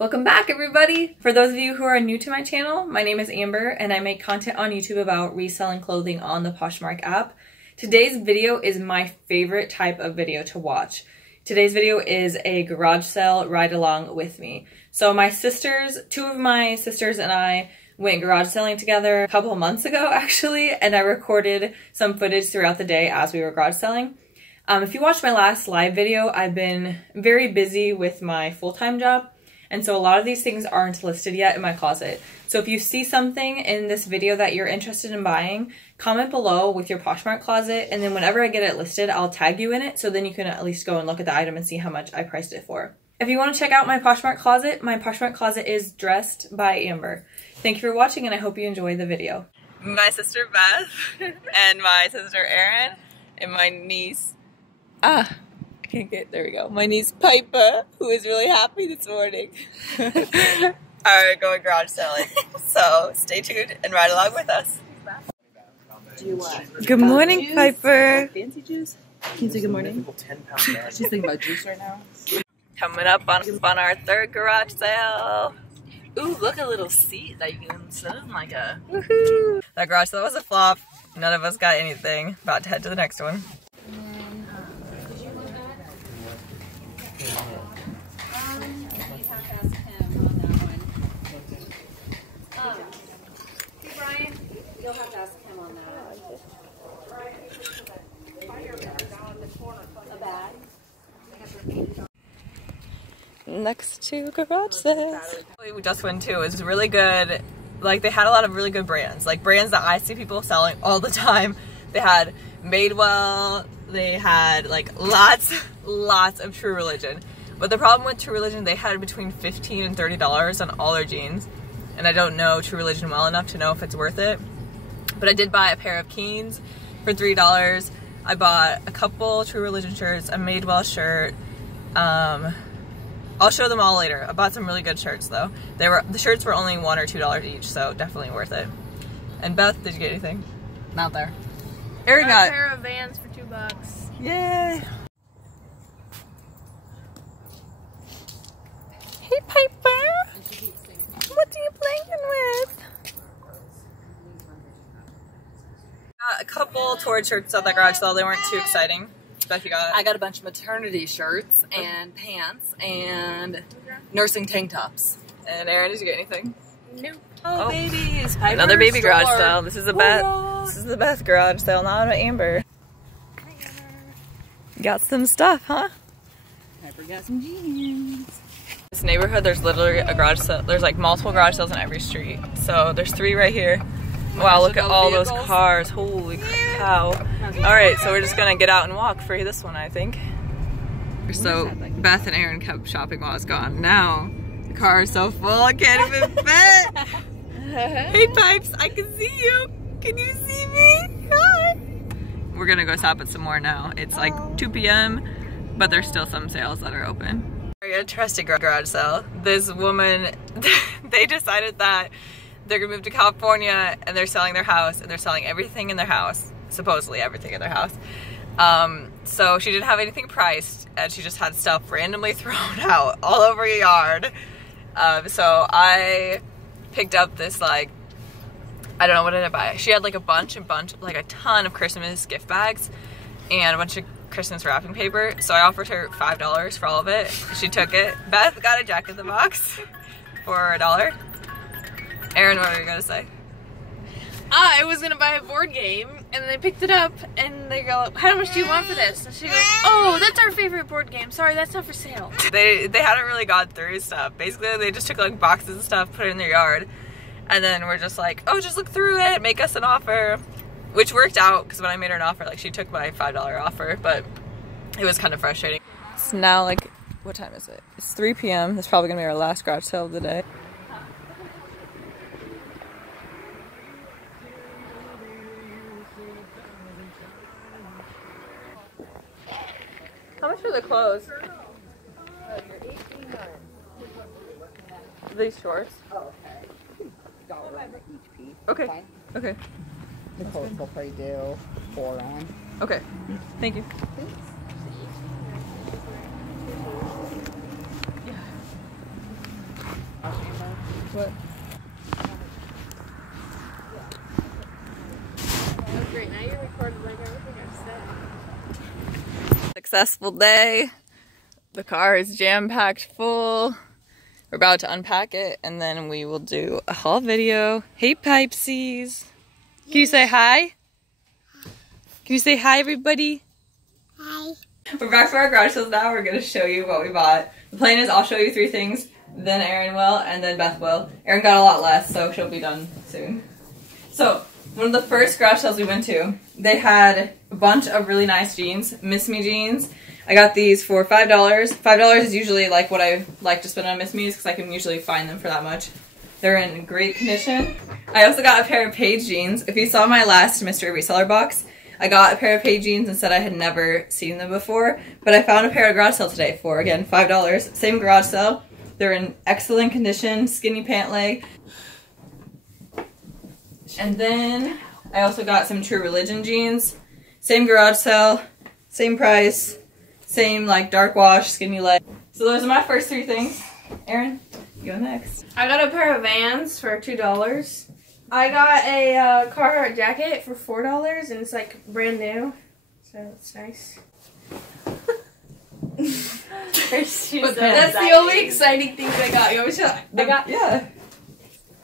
Welcome back, everybody! For those of you who are new to my channel, my name is Amber and I make content on YouTube about reselling clothing on the Poshmark app. Today's video is my favorite type of video to watch. Today's video is a garage sale ride along with me. So two of my sisters and I went garage selling together a couple of months ago actually, and I recorded some footage throughout the day as we were garage selling. If you watched my last live video, I've been very busy with my full-time job. And so a lot of these things aren't listed yet in my closet. So if you see something in this video that you're interested in buying, comment below with your Poshmark closet, and then whenever I get it listed, I'll tag you in it, so then you can at least go and look at the item and see how much I priced it for. If you want to check out my Poshmark closet is dressed by Amber. Thank you for watching, and I hope you enjoy the video. My sister Beth, and my sister Erin, and my niece, there we go. My niece Piper, who is really happy this morning, are going garage selling. So stay tuned and ride along with us. Good morning, Piper. Fancy juice? Can you say good morning? She's thinking about juice right now. Coming up on our third garage sale. Ooh, look, a little seat that you can sit in like a... Woohoo! That garage sale was a flop. None of us got anything. About to head to the next one. You'll have to ask him on that. A bag. Next to garage sales. We just went to. It was really good. Like, they had a lot of really good brands. Like, brands that I see people selling all the time. They had Madewell. They had, like, lots of True Religion. But the problem with True Religion, they had between $15 and $30 on all their jeans. And I don't know True Religion well enough to know if it's worth it. But I did buy a pair of Keens for $3. I bought a couple True Religion shirts, a Madewell shirt. I'll show them all later. I bought some really good shirts though. The shirts were only $1 or $2 each, so definitely worth it. And Beth, did you get anything? Not there. Erin got a pair of Vans for $2. Yay! Hey Piper! What are you playing with? Got a couple Torrid shirts at the garage sale. They weren't too exciting. Beth, you got? I got a bunch of maternity shirts and pants and nursing tank tops. And Erin, did you get anything? Nope. Oh, babies! Another baby garage sale. This is the best. This is the best garage sale, not an Amber. Got some stuff, huh? Piper got some jeans. This neighborhood, there's literally a garage sale. There's like multiple garage sales on every street. So there's 3 right here. Wow, look at all those cars. Holy cow. Alright, so we're just gonna get out and walk for this one, I think. So Beth and Erin kept shopping while I was gone. Now the car is so full I can't even fit. Hey Pipes, I can see you. Can you see me? Hi. We're gonna go shop at some more now. It's like 2 p.m. but there's still some sales that are open. Very interesting garage sale. This woman, they decided that they're gonna move to California and they're selling their house and they're selling everything in their house, supposedly everything in their house. So she didn't have anything priced and she just had stuff randomly thrown out all over your yard. So I picked up this, like, I don't know, what did I buy? She had like a ton of Christmas gift bags and a bunch of Christmas wrapping paper. So I offered her $5 for all of it. She took it. Beth got a Jack in the Box for $1. Erin, what were you gonna say? I was gonna buy a board game, and they picked it up, and they go, "How much do you want for this?" And she goes, "Oh, that's our favorite board game. Sorry, that's not for sale." They hadn't really gone through stuff. Basically, they just took like boxes of stuff, put it in their yard, and then we're just like, "Oh, just look through it, make us an offer," which worked out because when I made her an offer, like she took my $5 offer, but it was kind of frustrating. It's now like, what time is it? It's 3 p.m. It's probably gonna be our last garage sale of the day. How much are the clothes? You're 18 Are these shorts? Oh, okay. $1 each piece. Okay. Fine. Okay. The coats will probably do 4 on. Okay. Thank you. Thanks. What? Oh, great. Now you're recording like everything I've said. Successful day. The car is jam-packed full. We're about to unpack it and then we will do a haul video. Hey Pipesies. Can you say hi? Can you say hi everybody? Hi. We're back for our garage sales now. We're going to show you what we bought. The plan is I'll show you 3 things, then Erin will, and then Beth will. Erin got a lot less, so she'll be done soon. So, one of the first garage sales we went to, they had a bunch of really nice jeans, Miss Me jeans. I got these for $5. $5 is usually like what I like to spend on Miss Me's because I can usually find them for that much. They're in great condition. I also got a pair of Paige jeans. If you saw my last mystery reseller box, I got a pair of Paige jeans and said I had never seen them before, but I found a pair at garage sale today for, again, $5. Same garage sale. They're in excellent condition, skinny pant leg. And then I also got some True Religion jeans. Same garage sale, same price, same like dark wash, skinny leg. So those are my first 3 things. Erin, you go next. I got a pair of Vans for $2. I got a Carhartt jacket for $4 and it's like brand new, so it's nice. That's the only exciting things I got. You want me to?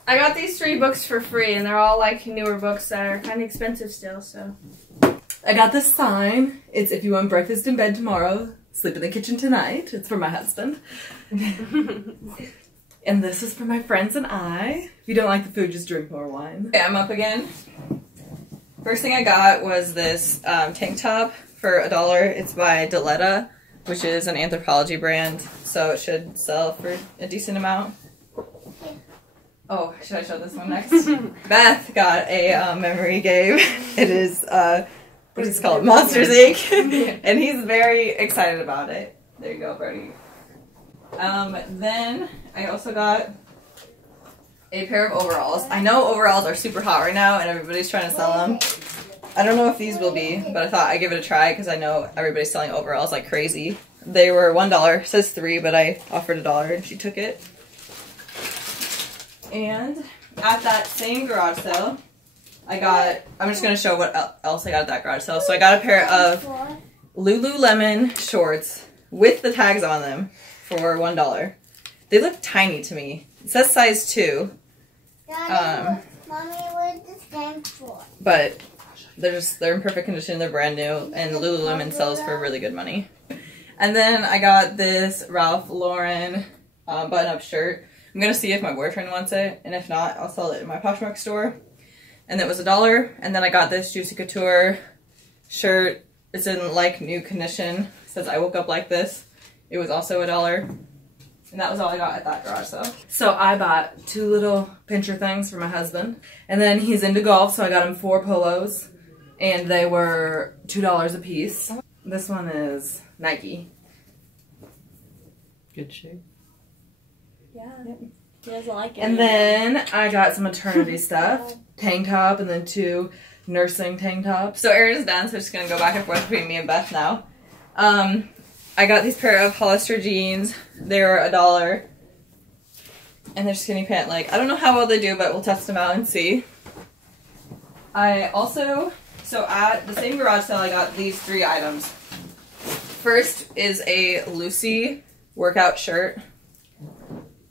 I got these 3 books for free and they're all like newer books that are kind of expensive still, so. I got this sign. It's if you want breakfast in bed tomorrow, sleep in the kitchen tonight. It's for my husband. And this is for my friends and I. If you don't like the food, just drink more wine. Okay, I'm up again. First thing I got was this tank top for $1. It's by Diletta, which is an Anthropologie brand, so it should sell for a decent amount. Oh, should I show this one next? Beth got a memory game. It is, what is it called? Monsters Inc. And he's very excited about it. There you go, Brody. Then I also got a pair of overalls. I know overalls are super hot right now and everybody's trying to sell them. I don't know if these will be, but I thought I'd give it a try because I know everybody's selling overalls like crazy. They were $1. It says 3, but I offered $1 and she took it. And at that same garage sale, I got, I'm just going to show what else I got at that garage sale. So I got a pair of Lululemon shorts with the tags on them for $1. They look tiny to me. It says size 2. Mommy, what is this for? But they're in perfect condition. They're brand new, and Lululemon sells for really good money. And then I got this Ralph Lauren button-up shirt. I'm gonna see if my boyfriend wants it, and if not, I'll sell it in my Poshmark store. And that was $1. And then I got this Juicy Couture shirt. It's in like new condition. It says I woke up like this. It was also $1. And that was all I got at that garage sale. So I bought 2 little pincher things for my husband. And then he's into golf, so I got him 4 polos. And they were $2 a piece. This one is Nike. Good shape. Yeah. Yep. He doesn't like it. And then I got some maternity stuff. Tank top and then 2 nursing tank tops. So Erin is done, so I'm just gonna go back and forth between me and Beth now. I got these pair of Hollister jeans. They were $1. And they're skinny pant leg. I don't know how well they do, but we'll test them out and see. I also, so at the same garage sale, I got these 3 items. First is a Lucy workout shirt.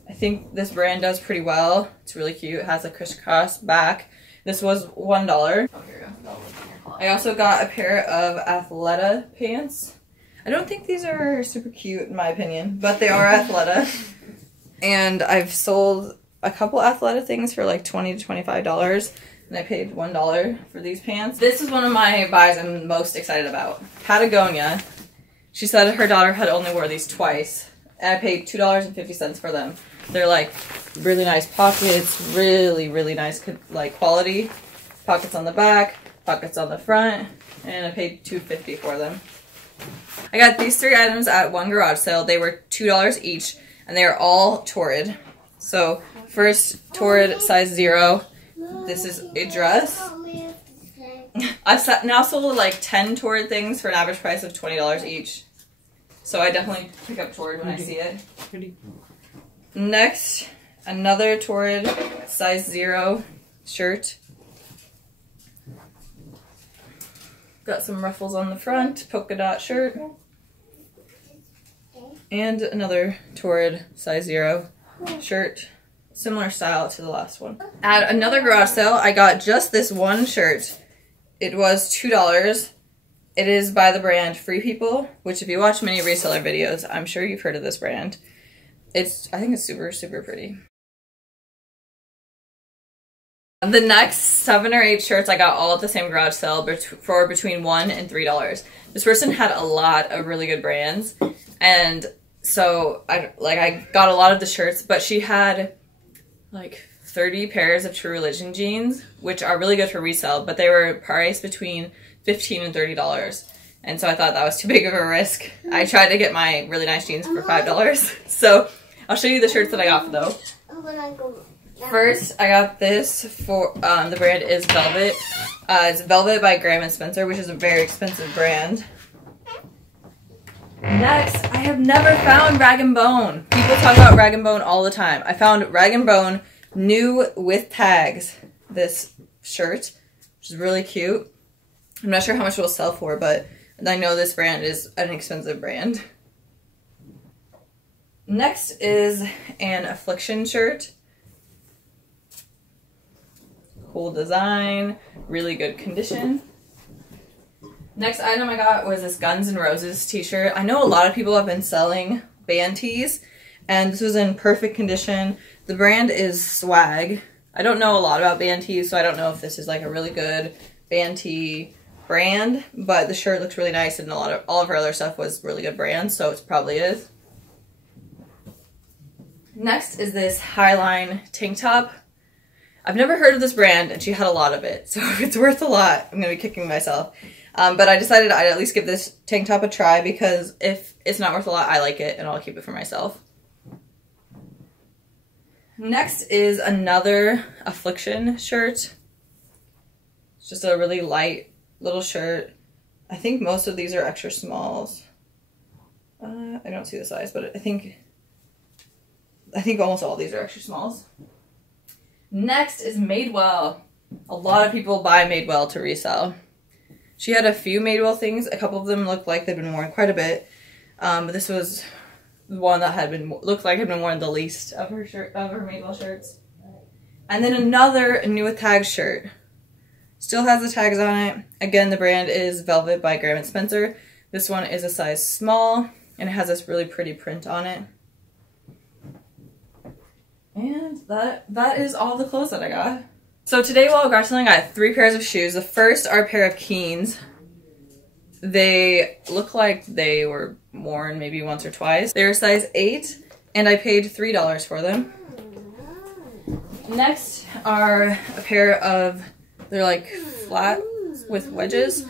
I think this brand does pretty well. It's really cute. It has a crisscross back. This was $1. Oh, here you go. I also got a pair of Athleta pants. I don't think these are super cute in my opinion, but they are Athleta. And I've sold a couple Athleta things for like $20 to $25, and I paid $1 for these pants. This is one of my buys I'm most excited about. Patagonia. She said her daughter had only wore these twice, and I paid $2.50 for them. They're like really nice pockets, really nice like quality. Pockets on the back, pockets on the front, and I paid $2.50 for them. I got these 3 items at one garage sale. They were $2 each, and they are all Torrid. So first, Torrid size 0. This is a dress. I've now sold like 10 Torrid things for an average price of $20 each. So I definitely pick up Torrid when I see it. Next, another Torrid size 0 shirt. Got some ruffles on the front, polka dot shirt. And another Torrid size 0 shirt. Similar style to the last one. At another garage sale, I got just this one shirt. It was $2. It is by the brand Free People, which if you watch many reseller videos, I'm sure you've heard of this brand. I think it's super, super pretty. The next 7 or 8 shirts I got all at the same garage sale for between $1 and $3. This person had a lot of really good brands, and so I got a lot of the shirts, but she had like 30 pairs of True Religion jeans, which are really good for resale, but they were priced between $15 and $30. And so I thought that was too big of a risk. I tried to get my really nice jeans for $5. So I'll show you the shirts that I got though. First, I got this for, the brand is Velvet. It's Velvet by Graham & Spencer, which is a very expensive brand. Next, I have never found Rag & Bone. People talk about Rag & Bone all the time. I found Rag & Bone new with tags, this shirt, which is really cute. I'm not sure how much it will sell for, but I know this brand is an expensive brand. Next is an Affliction shirt. Cool design, really good condition. Next item I got was this Guns N' Roses t-shirt. I know a lot of people have been selling band tees, and this was in perfect condition. The brand is Swag. I don't know a lot about band tees, so I don't know if this is like a really good band tee brand, but the shirt looks really nice, and all of her other stuff was really good brands, so it probably is. Next is this Highline tank top. I've never heard of this brand, and she had a lot of it, so if it's worth a lot, I'm going to be kicking myself. But I decided I'd at least give this tank top a try, because if it's not worth a lot, I like it, and I'll keep it for myself. Next is another Affliction shirt. It's just a really light little shirt. I think most of these are extra smalls. I don't see the size, but I think almost all of these are extra smalls. Next is Madewell. A lot of people buy Madewell to resell. She had a few Madewell things. A couple of them looked like they'd been worn quite a bit. But this was the one that looked like had been worn the least of her Madewell shirts. And then another new with tags shirt. Still has the tags on it. Again, the brand is Velvet by Graham & Spencer. This one is a size small, and it has this really pretty print on it. And that is all the clothes that I got. So today while garage selling, I got 3 pairs of shoes. The first are a pair of Keens. They look like they were worn maybe once or twice. They're a size 8, and I paid $3 for them. Next are a pair of, they're like flat with wedges.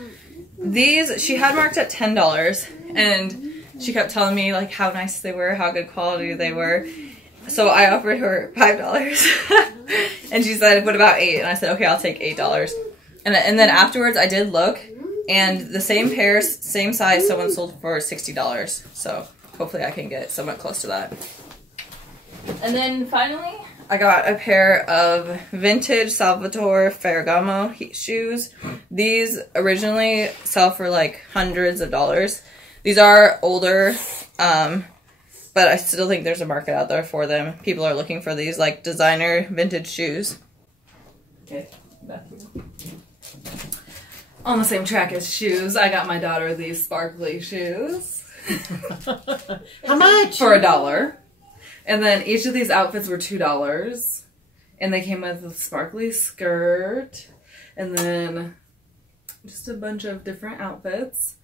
These, she had marked at $10, and she kept telling me like how nice they were, how good quality they were. So I offered her $5, and she said, what about 8? And I said, okay, I'll take $8. And then afterwards, I did look, and the same pairs, same size, someone sold for $60. So hopefully I can get somewhat close to that. And then finally, I got a pair of vintage Salvatore Ferragamo shoes. These originally sell for like hundreds of dollars. These are older, but I still think there's a market out there for them. People are looking for these like designer vintage shoes. Okay, back here. On the same track as shoes, I got my daughter these sparkly shoes. How much? For $1. And then each of these outfits were $2. And they came with a sparkly skirt. And then just a bunch of different outfits.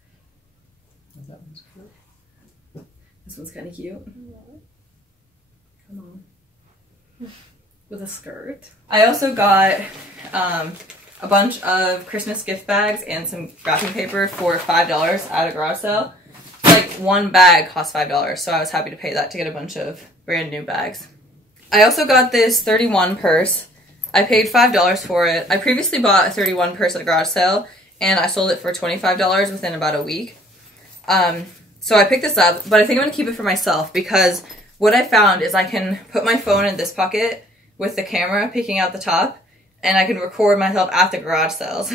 This one's kind of cute. Come on. With a skirt. I also got a bunch of Christmas gift bags and some wrapping paper for $5 at a garage sale. Like one bag cost $5, so I was happy to pay that to get a bunch of brand new bags. I also got this 31 purse. I paid $5 for it. I previously bought a 31 purse at a garage sale, and I sold it for $25 within about a week. So I picked this up, but I think I'm going to keep it for myself because what I found is I can put my phone in this pocket with the camera peeking out the top, and I can record myself at the garage sales.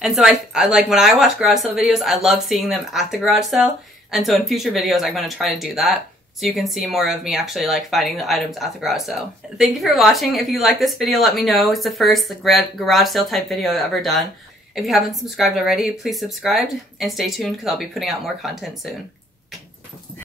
And so I like when I watch garage sale videos, I love seeing them at the garage sale. And so in future videos, I'm going to try to do that, so you can see more of me actually like finding the items at the garage sale. Thank you for watching. If you like this video, let me know. It's the first garage sale type video I've ever done. If you haven't subscribed already, please subscribe and stay tuned because I'll be putting out more content soon.